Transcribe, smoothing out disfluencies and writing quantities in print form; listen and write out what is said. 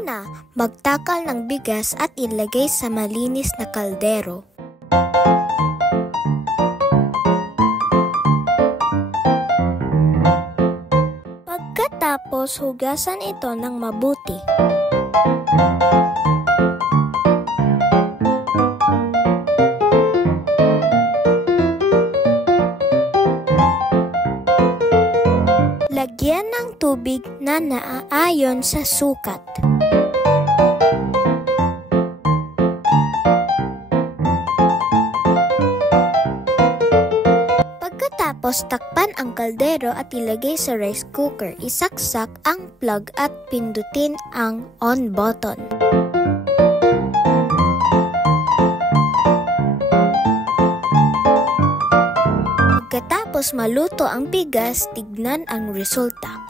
Una, magtakal ng bigas at ilagay sa malinis na kaldero. Pagkatapos, hugasan ito ng mabuti. Lagyan ng tubig na naaayon sa sukat. Pagkatapos, takpan ang kaldero at ilagay sa rice cooker. Isaksak ang plug at pindutin ang on button. Pagkatapos maluto ang bigas, tignan ang resulta.